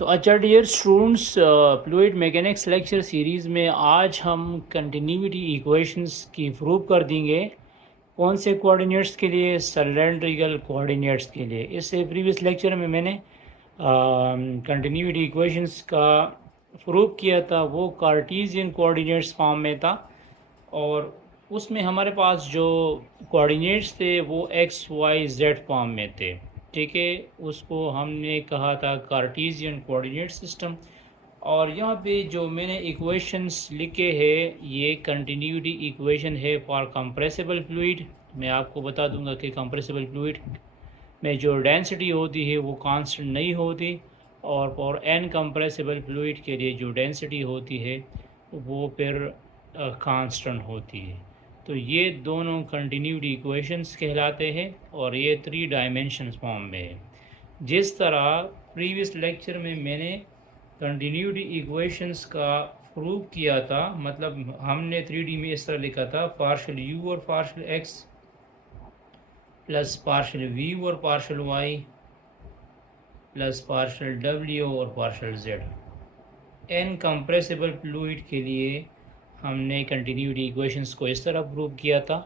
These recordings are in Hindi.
तो अच्छा dear students, fluid mechanics lecture series में आज हम कंटिन्यूटी इक्वेशंस की प्रूव कर देंगे। कौन से कोऑर्डिनेट्स के लिए? सिलेंड्रिकल कोऑर्डिनेट्स के लिए। इससे प्रीवियस लेक्चर में मैंने कंटिन्यूटी इक्वेशंस का प्रूव किया था, वो कार्टीजियन कोऑर्डिनेट्स फॉर्म में था और उसमें हमारे पास जो कोऑर्डिनेट्स थे वो एक्स वाई जेड फॉर्म में थे। ठीक है, उसको हमने कहा था कार्टीजियन कोऑर्डिनेट सिस्टम। और यहाँ पे जो मैंने इक्वेशंस लिखे हैं ये कंटिन्यूटी इक्वेशन है फॉर कंप्रेसिबल फ्लूइड। मैं आपको बता दूंगा कि कंप्रेसिबल फ्लूइड में जो डेंसिटी होती है वो कांस्टेंट नहीं होती, और फॉर एन कंप्रेसिबल फ्लूइड के लिए जो डेंसिटी होती है वो फिर कांस्टेंट होती है। तो ये दोनों कंटिन्यूटी इक्वेशंस कहलाते हैं और ये 3 डायमेंशंस फॉर्म में है। जिस तरह प्रीवियस लेक्चर में मैंने कंटिन्यूटी इक्वेशंस का प्रूव किया था, मतलब हमने 3D में इस तरह लिखा था पार्शियल यू और partial x plus partial v और पार्शियल वाई प्लस पार्शियल डब्ल्यू और partial z. Incompressible fluid के लिए हमने कंटिन्यूटी इक्वेशंस को इस तरह प्रूव किया था।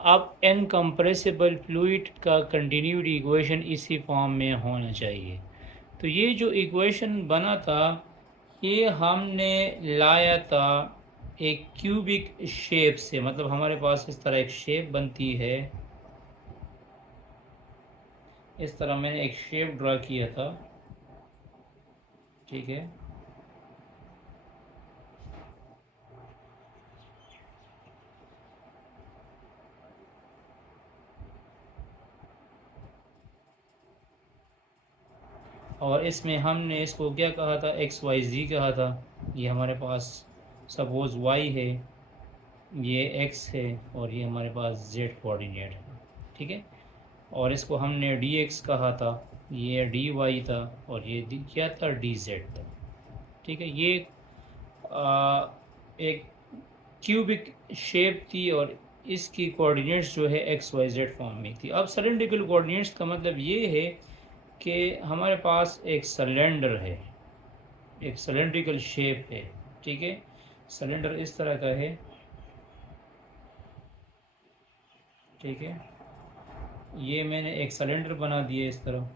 अब एन कंप्रेसिबल फ्लूइड का कंटिन्यूटी इक्वेशन इसी फॉर्म में होना चाहिए। तो ये जो इक्वेशन बना था ये हमने लाया था एक क्यूबिक शेप से, मतलब हमारे पास इस तरह एक शेप बनती है। इस तरह मैंने एक शेप ड्रा किया था, ठीक है। और इसमें हमने इसको क्या कहा था? एक्स वाई जी कहा था। ये हमारे पास सपोज वाई है, ये एक्स है और ये हमारे पास जेड कोऑर्डिनेट है, ठीक है। और इसको हमने डी एक्स कहा था, ये डी वाई था और ये क्या था? डी जेड था, ठीक है। ये एक क्यूबिक शेप थी और इसकी कोऑर्डिनेट्स जो है एक्स वाई जेड फॉर्म में थी। अब सिलेंड्रिकल कोऑर्डिनेट्स का मतलब ये है कि हमारे पास एक सिलेंडर है, एक सिलेंड्रिकल शेप है, ठीक है। सिलेंडर इस तरह का है, ठीक है। ये मैंने एक सिलेंडर बना दिया इस तरह,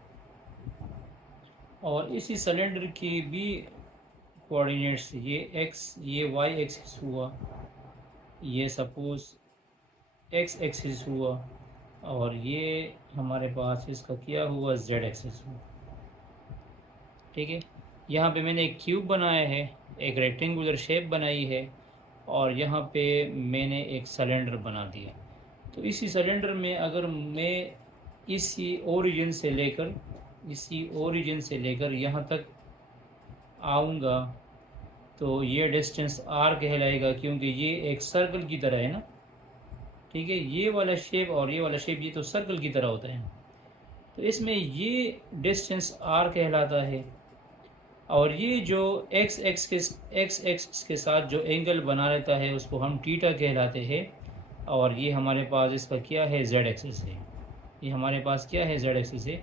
और इसी सिलेंडर की भी कोऑर्डिनेट्स, ये एक्स ये वाई एक्सिस हुआ, ये सपोज एक्स एक्सिस हुआ, और ये हमारे पास इसका क्या हुआ? जेड एक्सिस हुआ, ठीक है। यहाँ पे मैंने एक क्यूब बनाया है, एक रेक्टेंगुलर शेप बनाई है, और यहाँ पे मैंने एक सिलेंडर बना दिया। तो इसी सिलेंडर में अगर मैं इसी ओरिजिन से लेकर यहाँ तक आऊँगा तो ये डिस्टेंस आर कहलाएगा, क्योंकि ये एक सर्कल की तरह है ना, ठीक है। ये वाला शेप और ये वाला शेप ये तो सर्कल की तरह होता है, तो इसमें ये डिस्टेंस आर कहलाता है। और ये जो एक्स एक्स के साथ जो एंगल बना रहता है उसको हम थीटा कहलाते हैं। और ये हमारे पास इसका क्या है? जेड एक्सिस है। ये हमारे पास क्या है? जेड एक्सिस है।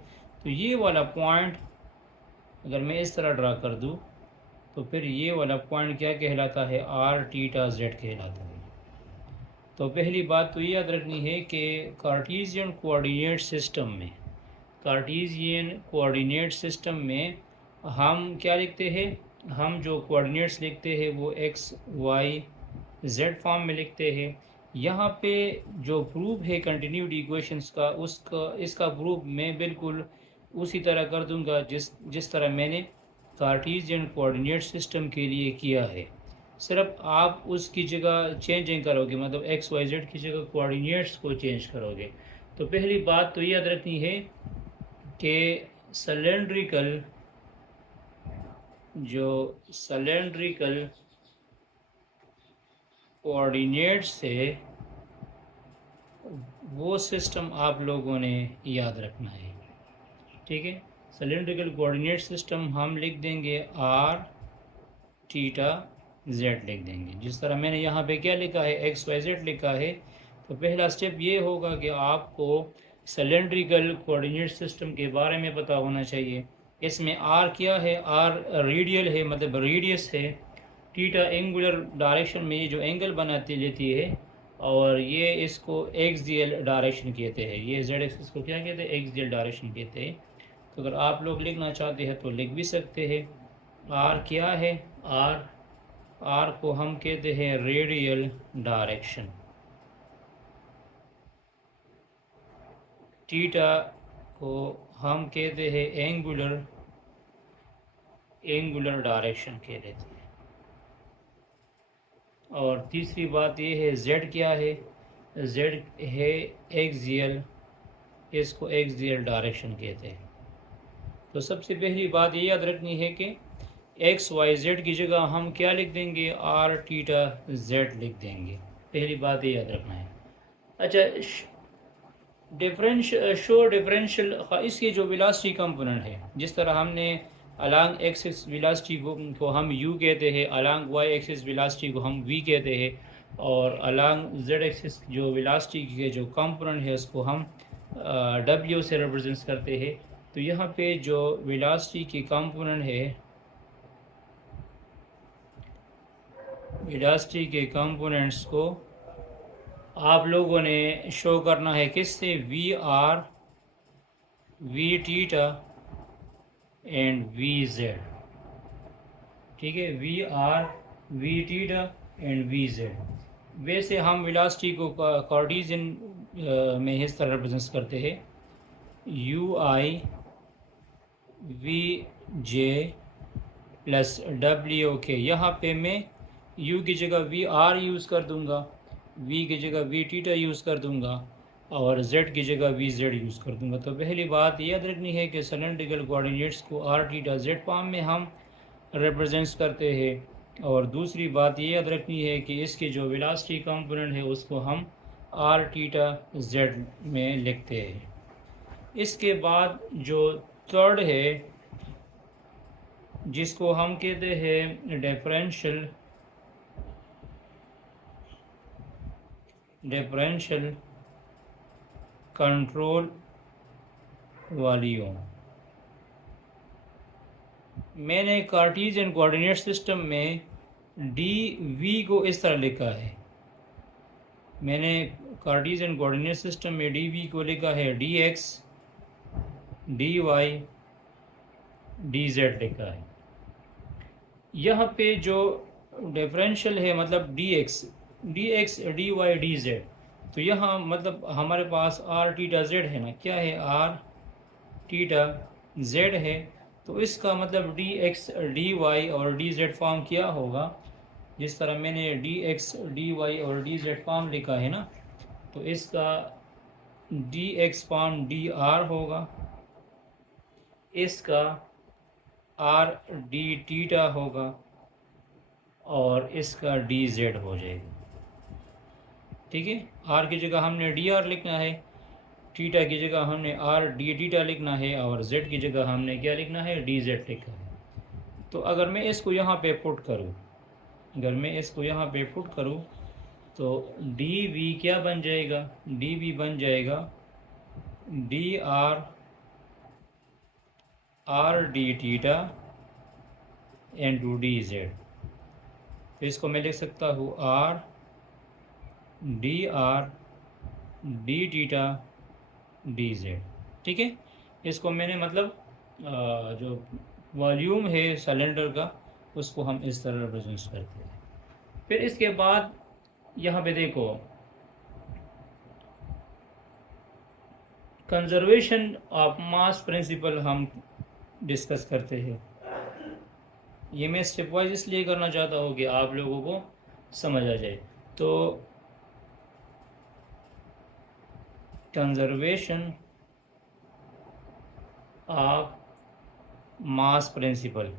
तो ये वाला पॉइंट अगर मैं इस तरह ड्रा कर दूँ तो फिर ये वाला पॉइंट क्या कहलाता है? आर थीटा जेड कहलाता है। तो पहली बात तो ये याद रखनी है कि कार्टीजियन कोऑर्डिनेट सिस्टम में हम क्या लिखते हैं? हम जो कोऑर्डिनेट्स लिखते हैं वो एक्स वाई जेड फॉर्म में लिखते हैं। यहाँ पे जो प्रूफ है कंटिन्यूटी इक्वेशंस का, इसका प्रूफ मैं बिल्कुल उसी तरह कर दूंगा जिस तरह मैंने कार्टीजियन कोऑर्डिनेट सिस्टम के लिए किया है। सिर्फ आप उसकी जगह चेंजिंग करोगे, मतलब एक्स वाई जेड की जगह कोऑर्डिनेट्स को चेंज करोगे। तो पहली बात तो याद रखनी है कि सिलेंड्रिकल कोऑर्डिनेट्स है वो सिस्टम आप लोगों ने याद रखना है, ठीक है। सिलेंड्रिकल कोऑर्डिनेट सिस्टम हम लिख देंगे आर थीटा जेड लिख देंगे। जिस तरह मैंने यहाँ पे क्या लिखा है? एक्स वाई जेड लिखा है। तो पहला स्टेप ये होगा कि आपको सिलेंड्रिकल कोऑर्डिनेट सिस्टम के बारे में पता होना चाहिए। इसमें आर क्या है, आर रेडियल है, मतलब रेडियस है। टीटा एंगुलर डायरेक्शन में ये जो एंगल बनाती लेती है, और ये इसको एक्सियल डायरेक्शन कहते हैं। ये जेड एक्सिस को क्या कहते हैं, एक्सियल डायरेक्शन कहते हैं। तो अगर आप लोग लिखना चाहते हैं तो लिख भी सकते हैं। आर क्या है, आर आर को हम कहते हैं रेडियल डायरेक्शन। टीटा को हम कहते हैं एंगुलर डायरेक्शन कह देते हैं। और तीसरी बात ये है, जेड क्या है, जेड है एक्सियल, इसको एक्सियल डायरेक्शन कहते हैं। तो सबसे पहली बात ये याद रखनी है कि एक्स वाई जेड की जगह हम क्या लिख देंगे, आर टीटा जेड लिख देंगे। पहली बात ये याद रखना है। अच्छा, डिफरेंशियल इसके जो वेलोसिटी कंपोनेंट है, जिस तरह हमने अलांग एक्सिस वेलोसिटी को हम u कहते हैं, अलांग वाई एक्सिस वेलोसिटी को हम v कहते हैं, और अलांग z एक्सिस जो वेलोसिटी के जो कंपोनेंट है उसको हम w से रिप्रेजेंट करते हैं। तो यहाँ पे जो वेलोसिटी के कंपोनेंट है, वेलोसिटी के कंपोनेंट्स को आप लोगों ने शो करना है किससे, v r, v theta and v z. ठीक है, v r, v theta and v z. वैसे हम वेलोसिटी को कार्टेशियन में इस तरह रिप्रेजेंट करते हैं, u i v j plus डब्ल्यू के। यहाँ पे मैं u की जगह वी आर यूज़ कर दूँगा, v की जगह वी टीटा यूज़ कर दूँगा, और z की जगह वी जेड यूज़ कर दूँगा। तो पहली बात याद रखनी है कि सिलेंड्रिकल कोऑर्डिनेट्स को आर टीटा जेड फॉर्म में हम रिप्रेजेंट करते हैं। और दूसरी बात ये याद रखनी है कि इसके जो वेलोसिटी कंपोनेंट है उसको हम आर टीटा जेड में लिखते हैं। इसके बाद जो थर्ड है, जिसको हम कहते हैं डिफरेंशियल कंट्रोल वॉल्यूम। मैंने कार्टेशियन कोऑर्डिनेट सिस्टम में डी वी को इस तरह लिखा है, मैंने कार्टेशियन कोऑर्डिनेट सिस्टम में डी वी को लिखा है d x, d y, d z लिखा है। यहाँ पे जो डिफरेंशियल है, मतलब d x, d y, d z, तो यहाँ मतलब हमारे पास आर टीटा जेड है ना, क्या है, आर टीटा जेड है। तो इसका मतलब डी एक्स, डी वाई और डी जेड फॉर्म क्या होगा, जिस तरह मैंने डी एक्स, डी वाई और डी जेड फॉर्म लिखा है ना, तो इसका D x form D R होगा, इसका आर डी टीटा होगा, और इसका डी जेड हो जाएगा। ठीक है, आर की जगह हमने डी आर लिखना है, टीटा की जगह हमने आर डी टीटा लिखना है, और जेड की जगह हमने क्या लिखना है, डी जेड लिखना है। तो अगर मैं इसको यहाँ पे पुट करूँ, तो डी वी क्या बन जाएगा, डी वी बन जाएगा d r, r d theta and to d z. तो इसको मैं लिख सकता हूँ r d r d theta d z. ठीक है, इसको मैंने मतलब जो वॉल्यूम है सिलेंडर का उसको हम इस तरह रिप्रेजेंट करते हैं। फिर इसके बाद यहाँ पे देखो, कंजर्वेशन ऑफ मास प्रिंसिपल हम डिस्कस करते हैं। ये मैं स्टेप वाइज इसलिए करना चाहता हूँ कि आप लोगों को समझ आ जाए। तो conservation of mass principle,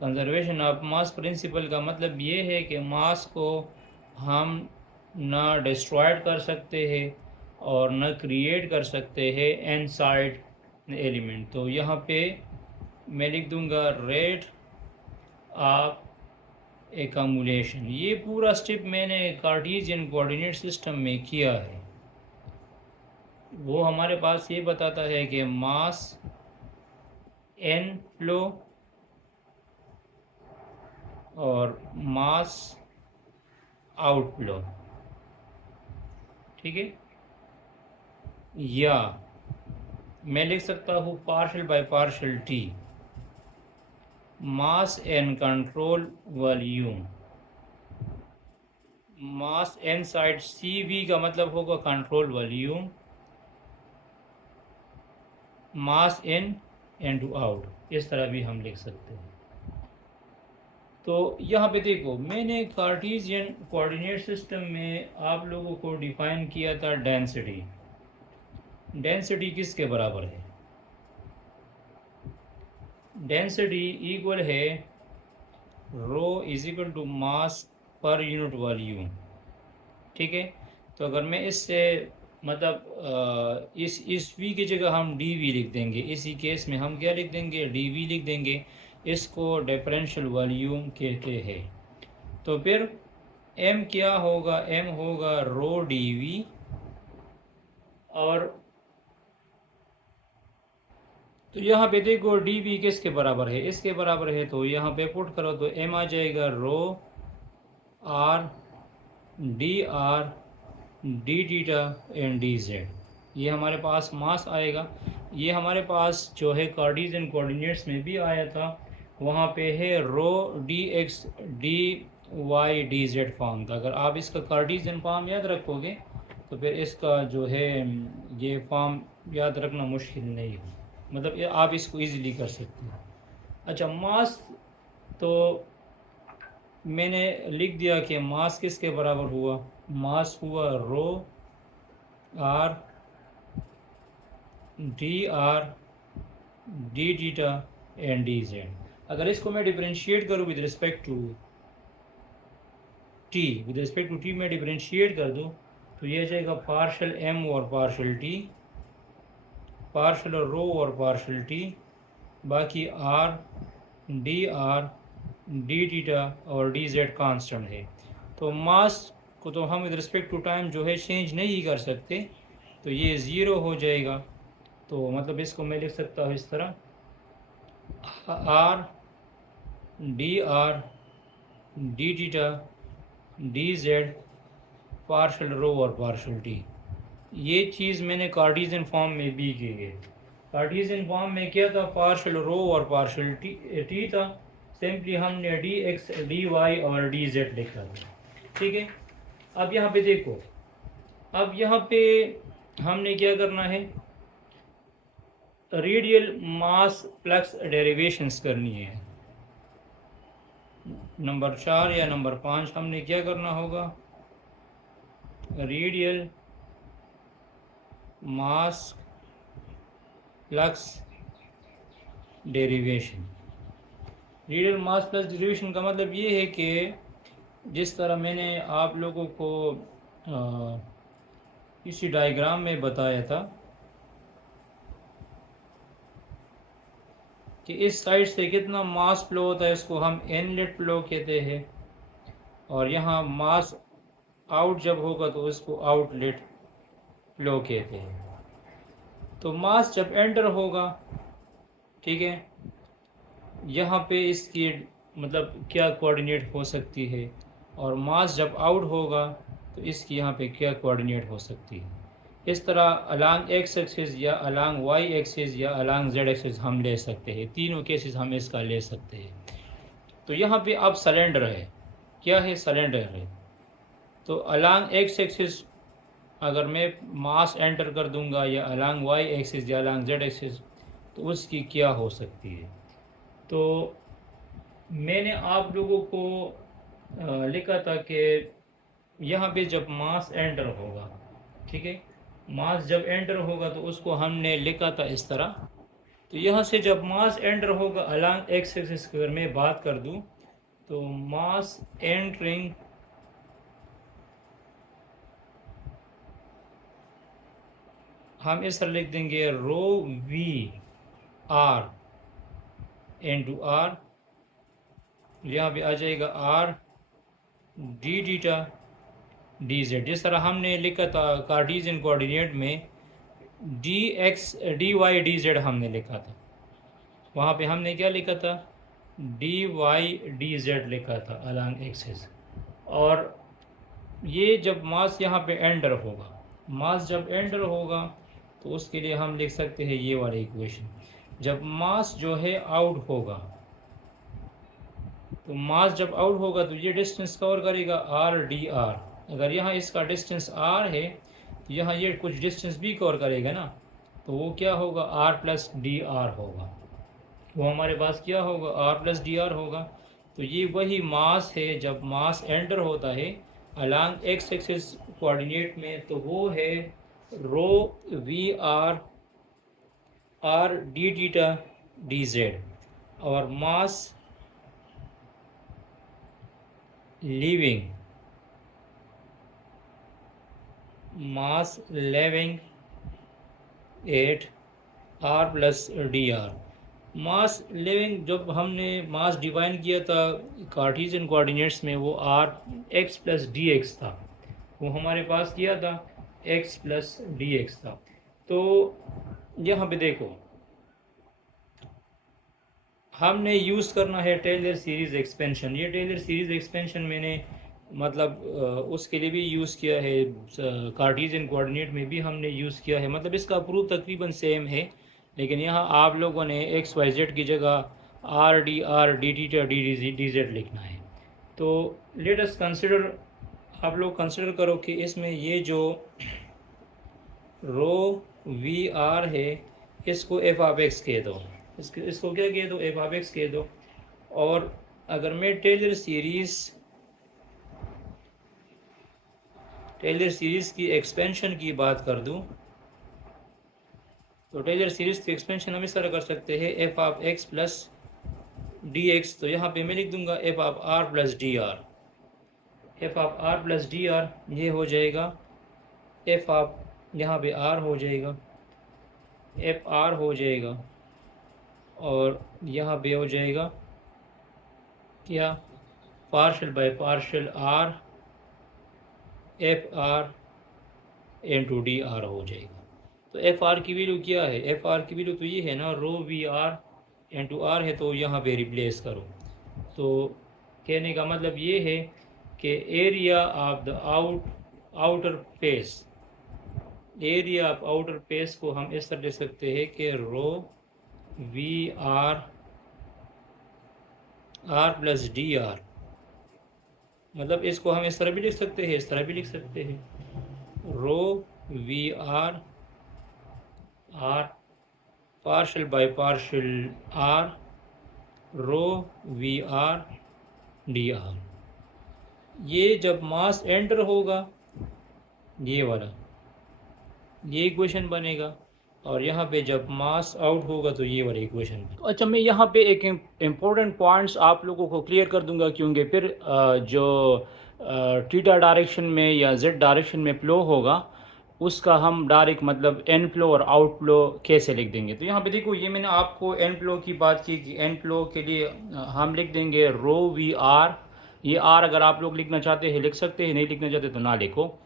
conservation of mass principle का मतलब ये है कि मास को हम ना डिस्ट्रॉयड कर सकते हैं और न क्रिएट कर सकते हैं इनसाइड एलिमेंट। तो यहाँ पे मैं लिख दूंगा रेट ऑफ एकमुलेशन। ये पूरा स्टेप मैंने कार्टेशियन कोऑर्डिनेट सिस्टम में किया है। वो हमारे पास ये बताता है कि मास एन फ्लो और मास आउटफ्लो, ठीक है। या मैं लिख सकता हूँ partial by partial t, mass in control volume, mass inside C V का मतलब होगा control volume, mass in into out, इस तरह भी हम लिख सकते हैं। तो यहाँ पे देखो, मैंने कार्टेशियन कोऑर्डिनेट सिस्टम में आप लोगों को डिफाइन किया था डेंसिटी। डेंसिटी किसके बराबर है? डेंसिटी इक्वल है rho is equal to mass per unit volume, ठीक है। तो अगर मैं इससे मतलब इस वी की जगह हम डी वी लिख देंगे, इसी केस में हम क्या लिख देंगे? डी वी लिख देंगे। इसको डिफरेंशियल वॉल्यूम कहते हैं। तो फिर एम क्या होगा? एम होगा रो डी वी, और तो यहाँ पे देखो डी वी किसके बराबर है? इसके बराबर है। तो यहाँ पे पुट करो तो एम आ जाएगा rho r d theta and d z. ये हमारे पास मास आएगा। ये हमारे पास जो है कार्टेशियन कोऑर्डिनेट्स में भी आया था, वहाँ पे है rho d x d y d z form था। अगर आप इसका कार्टेशियन फॉर्म याद रखोगे तो फिर इसका जो है ये फॉर्म याद रखना मुश्किल नहीं है, मतलब आप इसको इजीली कर सकते हैं। अच्छा, मास तो मैंने लिख दिया कि मास किसके बराबर हुआ? मास हुआ rho r d theta and d z. अगर इसको मैं डिफरेंशिएट करूँ विद रिस्पेक्ट टू टी, मैं डिफरेंशिएट कर दूँ तो ये जाएगा पार्शियल एम और पार्शियल टी, पार्शियल रो और पार्शियल टी, बाकी आर डी थीटा और डी जेड कांस्टेंट है। तो मास को तो हम विद रिस्पेक्ट टू टाइम जो है चेंज नहीं कर सकते, तो ये ज़ीरो हो जाएगा। तो मतलब इसको मैं लिख सकता हूँ इस तरह, r d theta d z partial rho और पार्शियल टी। ये चीज़ मैंने कार्टेशियन फॉर्म में भी की है। कार्टेशियन फॉर्म में क्या था? पार्शियल रो और पार्शियल टी था, सिंपली हमने डी एक्स डी वाई और डी जेड लिखा था, ठीक है। अब यहाँ पे देखो, अब यहाँ पे हमने क्या करना है? रेडियल मास फ्लक्स डेरिवेशंस करनी है। नंबर 4 या नंबर 5 हमने क्या करना होगा? रेडियल मास फ्लक्स डेरिवेशन। रेडियल मास फ्लक्स डेरिवेशन का मतलब ये है कि जिस तरह मैंने आप लोगों को इसी डायग्राम में बताया था कि इस साइड से कितना मास फ्लो होता है, इसको हम इनलेट फ्लो कहते हैं, और यहाँ मास आउट जब होगा तो इसको आउटलेट फ्लो कहते हैं। तो मास जब एंटर होगा, ठीक है, यहाँ पे इसकी मतलब क्या कोऑर्डिनेट हो सकती है, और मास जब आउट होगा तो इसकी यहाँ पे क्या कोऑर्डिनेट हो सकती है। इस तरह अलांग एक्स एक्सिस या अलांग वाई एक्सिस या अलांग जेड एक्सिस हम ले सकते हैं। तीनों केसेस हम इसका ले सकते हैं। तो यहाँ पे अब सिलेंडर है, क्या है? सिलेंडर है। तो अलांग एक्स एक्सिस अगर मैं मास एंटर कर दूंगा, या अलांग वाई एक्सिस या अलांग जेड एक्सिस, तो उसकी क्या हो सकती है? तो मैंने आप लोगों को लिखा था कि यहाँ पे जब मास एंटर होगा, ठीक है, मास जब एंटर होगा तो उसको हमने लिखा था इस तरह। तो यहाँ से जब मास एंटर होगा अलांग एक्स एक्सिस की अगर मैं बात कर दूँ, तो मास एंटरिंग हम इस तरह लिख देंगे, rho v r into r, यहाँ पे आ जाएगा r d theta d z. जिस तरह हमने लिखा था कार्टेशियन कोऑर्डिनेट में d x d y d z हमने लिखा था, वहाँ पे हमने क्या लिखा था, डी वाई डी जेड लिखा था अलॉन्ग एक्सिस। और ये जब मास यहाँ पे एंटर होगा, मास जब एंटर होगा तो उसके लिए हम लिख सकते हैं ये वाली इक्वेशन। जब मास जो है आउट होगा, तो मास जब आउट होगा तो ये डिस्टेंस कवर करेगा आर डी आर। अगर यहाँ इसका डिस्टेंस आर है तो यहाँ ये कुछ डिस्टेंस भी कवर करेगा ना, तो वो क्या होगा, आर प्लस डी आर होगा। वो हमारे पास क्या होगा, आर प्लस डी आर होगा। तो ये वही मास है जब मास एंटर होता है अलॉन्ग एक्स एक्सिस कोऑर्डिनेट में, तो वो है rho v r r d theta d z. और mass leaving at r plus d r. Mass leaving जब हमने मास डिफाइन किया था कार्टेशियन कोऑर्डिनेट्स में, वो r x plus d x था। वो हमारे पास किया था एक्स प्लस डी एक्स था। तो यहाँ पे देखो, हमने यूज़ करना है टेलर सीरीज़ एक्सपेंशन। ये टेलर सीरीज़ एक्सपेंशन मैंने मतलब उसके लिए भी यूज़ किया है, कार्टेशियन कोऑर्डिनेट में भी हमने यूज़ किया है। मतलब इसका प्रूफ तकरीबन सेम है, लेकिन यहाँ आप लोगों ने एक्स वाई जेड की जगह R D T D Z लिखना है। तो लेट अस कंसिडर, आप लोग कंसिडर करो कि इसमें ये जो रो वी आर है इसको एफ ऑफ एक्स कह दो, इसको क्या कह दो, एफ ऑफ एक्स कह दो। और अगर मैं टेलर सीरीज़ की एक्सपेंशन की बात कर दूं, तो टेलर सीरीज़ की एक्सपेंशन हम इस तरह कर सकते हैं, f of x plus d x. तो यहाँ पे मैं लिख दूंगा f of r plus d r. F of r plus d r ये हो जाएगा एफ ऑफ, यहाँ पे आर हो जाएगा, एफ आर हो जाएगा, और यहाँ पे हो जाएगा क्या, partial by partial r f r into d r हो जाएगा। तो एफ आर की वैल्यू क्या है, एफ आर की वैल्यू तो ये है ना, rho v r into r है, तो यहाँ पे रिप्लेस करो। तो कहने का मतलब ये है कि area of the outer face, area of outer face को हम इस तरह लिख सकते हैं कि rho v r plus d r. मतलब इसको हम इस तरह भी लिख सकते हैं, इस तरह भी लिख सकते हैं, rho v r partial by partial r rho v r d r. ये जब मास एंटर होगा, ये वाला ये इक्वेशन बनेगा, और यहाँ पे जब मास आउट होगा तो ये वाली इक्वेशन। अच्छा, मैं यहाँ पे एक इम्पोर्टेंट पॉइंट्स आप लोगों को क्लियर कर दूंगा, क्योंकि फिर जो थीटा डायरेक्शन में या जेड डायरेक्शन में फ्लो होगा उसका हम डायरेक्ट मतलब एन फ्लो और आउट फ्लो कैसे लिख देंगे। तो यहाँ पे देखो, ये मैंने आपको एन फ्लो की बात की कि एन फ्लो के लिए हम लिख देंगे रो वी आर। ये आर अगर आप लोग लिखना चाहते हैं लिख सकते हैं, नहीं लिखना चाहते तो ना लिखो,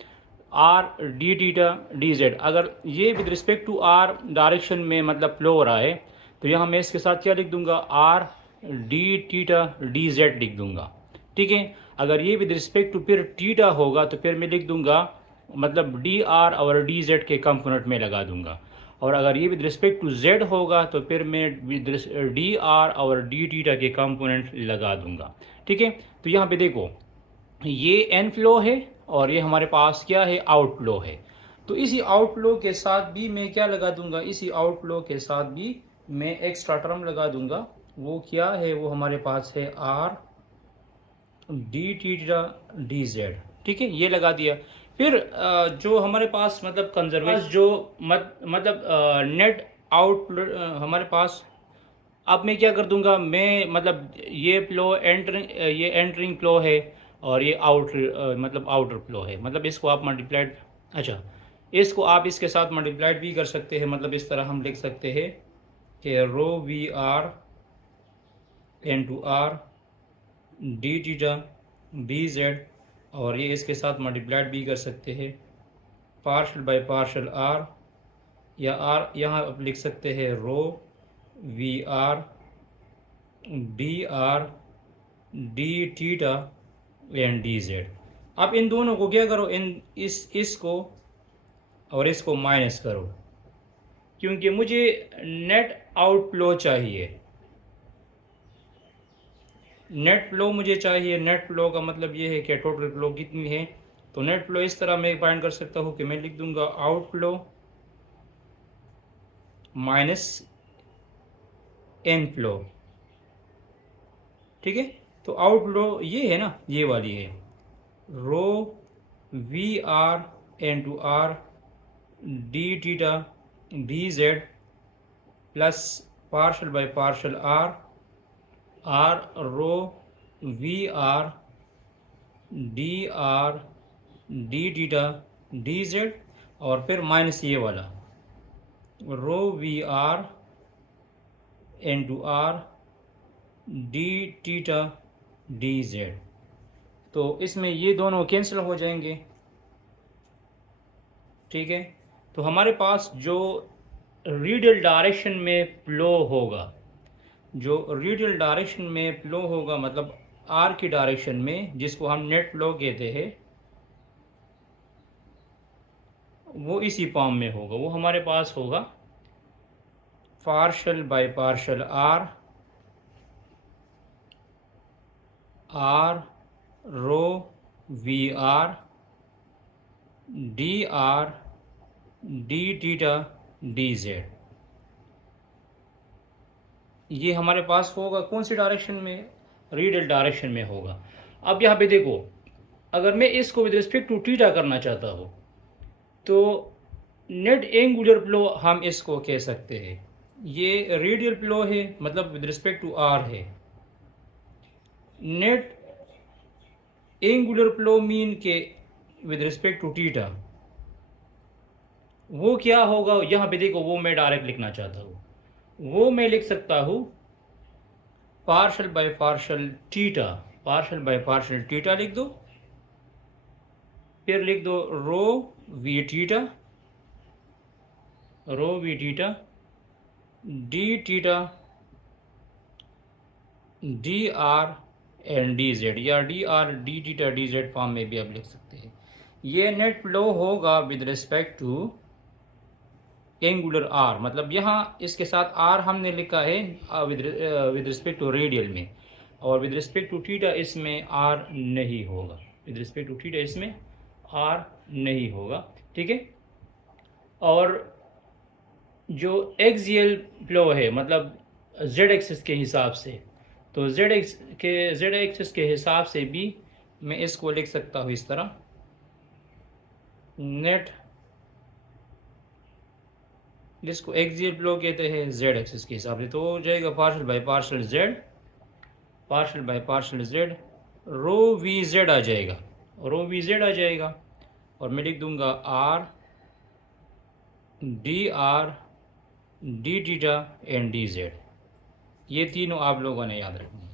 r d theta d z. अगर ये with respect to r direction में मतलब फ्लो हो रहा है, तो यहाँ मैं इसके साथ क्या लिख दूंगा, r d theta d Z लिख दूंगा। ठीक है, अगर ये विद रिस्पेक्ट टू फिर टीटा होगा तो फिर मैं लिख दूंगा मतलब डी आर और डी जेड के कंपोनेंट में लगा दूंगा। और अगर ये विद रिस्पेक्ट टू जेड होगा तो फिर मैं विद डी आर और डी टीटा के कंपोनेंट लगा दूंगा। ठीक है, तो यहाँ पे देखो, ये एन फ्लो है और ये हमारे पास क्या है, आउटफ्लो है। तो इसी आउटफ्लो के साथ भी मैं क्या लगा दूंगा, इसी आउटफ्लो के साथ भी मैं एक्स्ट्रा टर्म लगा दूंगा। वो क्या है, वो हमारे पास है r d theta d z. ठीक है, ये लगा दिया। फिर जो हमारे पास मतलब कंजर्वेशन जो मतलब नेट आउट हमारे पास, अब मैं क्या कर दूंगा, मैं मतलब ये फ्लो एंटरिंग फ्लो है और ये मतलब आउटर फ्लो है। मतलब इसको आप मल्टीप्लाइड, अच्छा इसको आप इसके साथ मल्टीप्लाइड भी कर सकते हैं। मतलब इस तरह हम लिख सकते हैं कि rho v r into r d theta d z, और ये इसके साथ मल्टीप्लाइड भी कर सकते हैं पार्शल बाय पार्शल आर, या आर यहाँ आप लिख सकते हैं rho v r d r d theta and d z. अब इन दोनों को क्या करो, इसको और इसको माइनस करो, क्योंकि मुझे नेट आउटफ्लो चाहिए। नेट फ्लो मुझे चाहिए। नेट फ्लो का मतलब ये है कि टोटल फ्लो कितनी है। तो नेट फ्लो इस तरह मैं फाइंड कर सकता हूँ कि मैं लिख दूंगा आउटफ्लो माइनस इन फ्लो। ठीक है, तो आउटफ्लो ये है ना, ये वाली है, rho v r into r d theta d z plus partial by partial r rho v r d theta d z, और फिर माइनस ये वाला rho v r into r d theta d z. तो इसमें ये दोनों कैंसिल हो जाएंगे। ठीक है, तो हमारे पास जो रेडियल डायरेक्शन में फ्लो होगा, जो रेडियल डायरेक्शन में फ्लो होगा मतलब आर की डायरेक्शन में, जिसको हम नेट फ्लो कहते हैं, वो इसी फॉर्म में होगा। वो हमारे पास होगा partial by partial r rho v r d theta d z. ये हमारे पास होगा कौन सी डायरेक्शन में, रेडियल डायरेक्शन में होगा। अब यहाँ पे देखो, अगर मैं इसको विद रिस्पेक्ट टू थीटा करना चाहता हूँ तो नेट एंगुलर फ्लो हम इसको कह सकते हैं। ये रेडियल फ्लो है, मतलब विद रिस्पेक्ट टू आर है। नेट एंगुलर फ्लो मीन के विद रिस्पेक्ट टू थीटा वो क्या होगा, यहाँ पे देखो, वो मैं डायरेक्ट लिखना चाहता हूँ। वो मैं लिख सकता हूँ partial by partial theta, partial by partial theta लिख दो, फिर लिख दो rho v theta d theta d r and d z, या d r d theta d z form में भी आप लिख सकते हैं। ये नेट फ्लो होगा with respect to angular r, मतलब यहाँ इसके साथ आर हमने लिखा है विद रिस्पेक्ट टू रेडियल में, और विद रिस्पेक्ट टू थीटा इसमें आर नहीं होगा। विद रिस्पेक्ट टू थीटा इसमें आर नहीं होगा। ठीक है, और जो एक्सियल फ्लो है मतलब जेड एक्सिस के हिसाब से, तो जेड एक्सिस के हिसाब से भी मैं इसको लिख सकता हूँ इस तरह, नेट, जिसको एक्सियल फ्लो कहते हैं जेड एक्सिस के हिसाब से, तो हो जाएगा partial by partial z rho v z आ जाएगा, और मैं लिख दूंगा r d theta and d z. ये तीनों आप लोगों ने याद रखना है।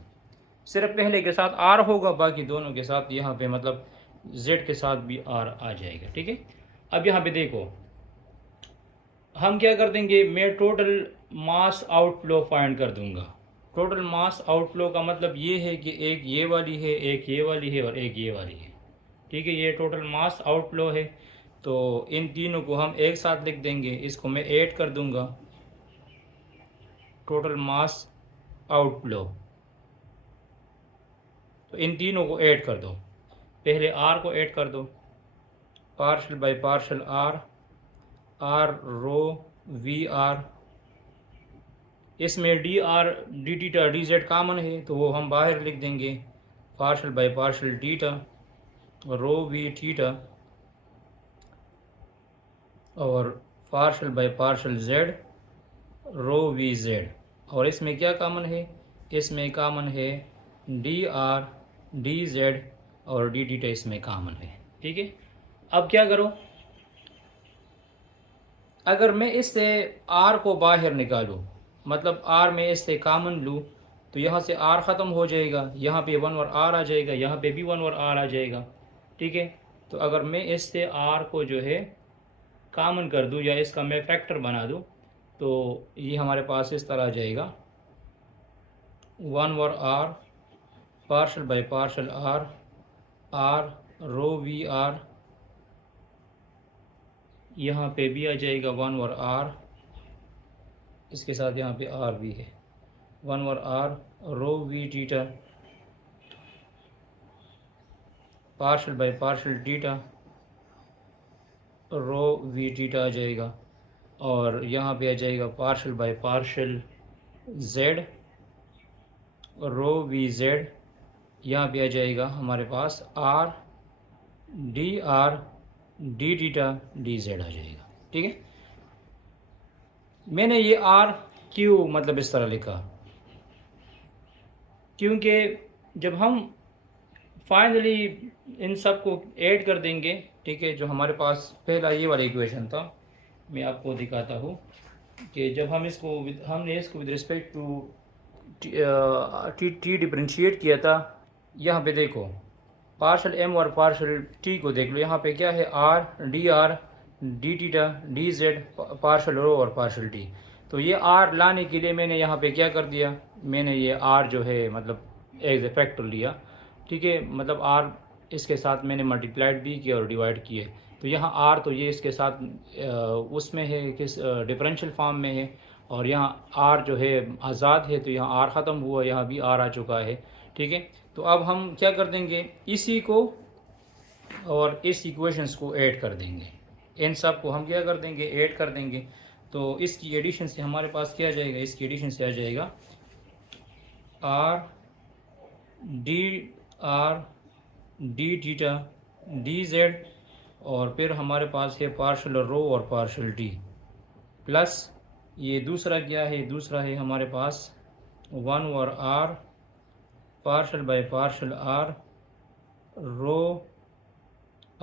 सिर्फ पहले के साथ आर होगा, बाकी दोनों के साथ यहाँ पे मतलब जेड के साथ भी आर आ जाएगा। ठीक है, अब यहाँ पे देखो, हम क्या कर देंगे, मैं टोटल मास आउटफ्लो फाइंड कर दूंगा। टोटल मास आउटफ्लो का मतलब ये है कि एक ये वाली है, एक ये वाली है और एक ये वाली है। ठीक है, ये टोटल मास आउटफ्लो है। तो इन तीनों को हम एक साथ लिख देंगे, इसको मैं ऐड कर दूंगा, टोटल मास आउटफ्लो। तो इन तीनों को ऐड कर दो, पहले आर को ऐड कर दो, partial by partial r rho v r, इसमें d r d theta d z common है तो वो हम बाहर लिख देंगे, partial by partial theta rho v theta, और partial by partial z rho v z, और इसमें क्या कॉमन है, इसमें कॉमन है डी आर डी जेड और डी थीटा इसमें कॉमन है। ठीक है, अब क्या करो, अगर मैं इससे आर को बाहर निकालूं, मतलब आर में इससे कॉमन लूँ, तो यहाँ से आर ख़त्म हो जाएगा, यहाँ पे 1 और आर आ जाएगा, यहाँ पे भी 1 और आर आ जाएगा। ठीक है, तो अगर मैं इससे आर को जो है कॉमन कर दूँ या इसका मैं फैक्टर बना दूँ, तो ये हमारे पास इस तरह आ जाएगा, 1 over r partial by partial r, r rho v r, यहाँ पे भी आ जाएगा 1 ओवर आर, इसके साथ यहाँ पे आर भी है, 1 over r rho v theta partial by partial theta rho v theta आ जाएगा, और यहाँ पे आ जाएगा partial by partial z rho v z, यहाँ पे आ जाएगा हमारे पास r d theta d z आ जाएगा। ठीक है, मैंने ये आर क्यों मतलब इस तरह लिखा, क्योंकि जब हम फाइनली इन सब को ऐड कर देंगे, ठीक है, जो हमारे पास पहला ये वाला इक्वेशन था, मैं आपको दिखाता हूँ कि जब हम हमने इसको with respect to t differentiate किया था, यहाँ पे देखो पार्शल एम और पार्शल टी को देख लो, यहाँ पे क्या है r d theta d z partial rho और पार्शल टी। तो ये आर लाने के लिए मैंने यहाँ पे क्या कर दिया, मैंने ये आर जो है मतलब एज ए फैक्टर लिया। ठीक है, मतलब आर इसके साथ मैंने मल्टीप्लाइड भी किया और डिवाइड किए, तो यहाँ आर तो ये इसके साथ उसमें है, किस डिफरेंशियल फॉर्म में है, और यहाँ आर जो है आज़ाद है, तो यहाँ आर ख़त्म हुआ, यहाँ भी आर आ चुका है। ठीक है, तो अब हम क्या कर देंगे, इसी को और इस इक्वेशंस को ऐड कर देंगे, इन सब को हम क्या कर देंगे, ऐड कर देंगे। तो इसकी एडिशन से हमारे पास क्या आ जाएगा, इसकी एडिशन से आ जाएगा r d theta d z, और फिर हमारे पास है पार्शल रो और पार्शल टी, प्लस ये दूसरा क्या है, दूसरा है हमारे पास 1 over r partial by partial r rho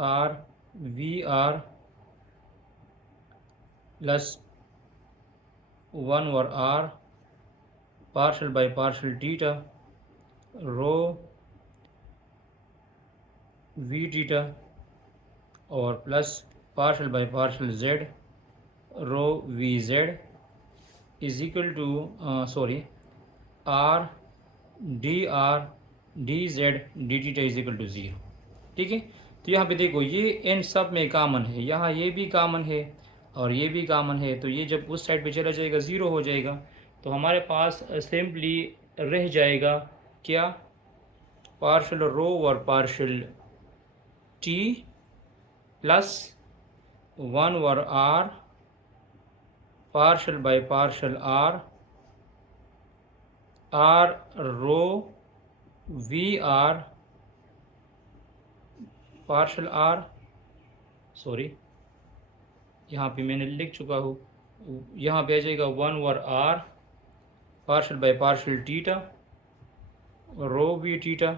r v r plus 1 over r partial by partial theta rho v theta, और plus partial by partial z rho v z is equal to r d z d theta is equal to 0। ठीक है, तो यहाँ पे देखो ये इन सब में कॉमन है, यहाँ ये भी कॉमन है और ये भी कॉमन है, तो ये जब उस साइड पे चला जाएगा 0 हो जाएगा, तो हमारे पास सिंपली रह जाएगा क्या, पार्शल रो और partial t plus 1 over r partial by partial r rho v r partial r, sorry यहाँ पे मैंने लिख चुका हूँ, यहाँ पे आ जाएगा 1 over r partial by partial theta rho v theta,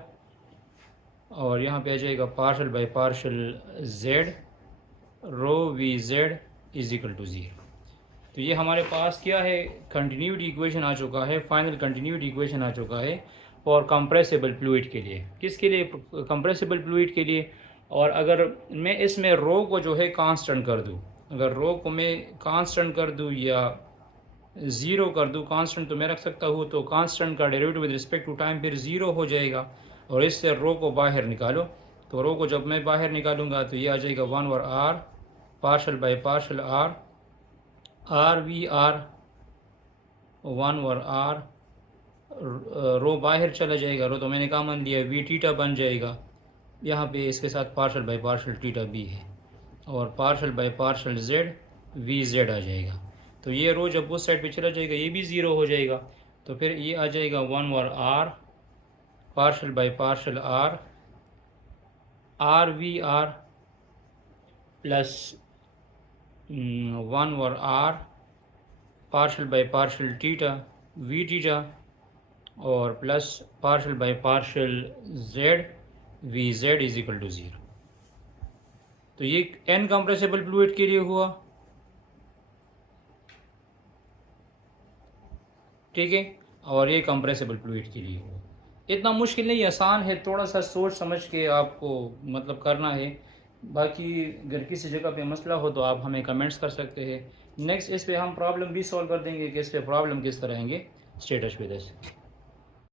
और यहाँ पे आ जाएगा partial by partial z rho v z is equal to 0। तो ये हमारे पास क्या है, कंटिन्यूटी इक्वेशन आ चुका है, फाइनल कंटिन्यूटी इक्वेशन आ चुका है और कंप्रेसिबल फ्लूइड के लिए। किसके लिए, कंप्रेसिबल फ्लूइड के लिए। और अगर मैं इसमें रो को जो है कांस्टेंट कर दूँ, अगर रो को मैं कांस्टेंट कर दूँ या 0 कर दूँ, कांस्टेंट तो मैं रख सकता हूँ, तो कांस्टेंट का derivative with respect to time फिर 0 हो जाएगा, और इससे रो को बाहर निकालो, तो रो को जब मैं बाहर निकालूंगा तो ये आ जाएगा 1 over r partial by partial r v r 1 over r, rho बाहर चला जाएगा, रो तो मैंने कॉमन लिया, वी टीटा बन जाएगा, यहाँ पे इसके साथ पार्शल बाय पार्शल टीटा भी है, और partial by partial z v z आ जाएगा। तो ये रो जब उस साइड पे चला जाएगा ये भी 0 हो जाएगा, तो फिर ये आ जाएगा 1 over r partial by partial r v r plus 1 over r partial by partial theta v theta, और plus partial by partial z v z is equal to 0। तो ये इनकम्प्रेसिबल फ्लूइड के लिए हुआ। ठीक है, और ये कंप्रेसिबल फ्लूइड के लिए हुआ। इतना मुश्किल नहीं, आसान है, थोड़ा सा सोच समझ के आपको मतलब करना है। बाकी अगर किसी जगह पे मसला हो तो आप हमें कमेंट्स कर सकते हैं। नेक्स्ट इस पे हम प्रॉब्लम भी सॉल्व कर देंगे कि इस पे प्रॉब्लम किस तरह आएंगे। स्टेटस पे दस।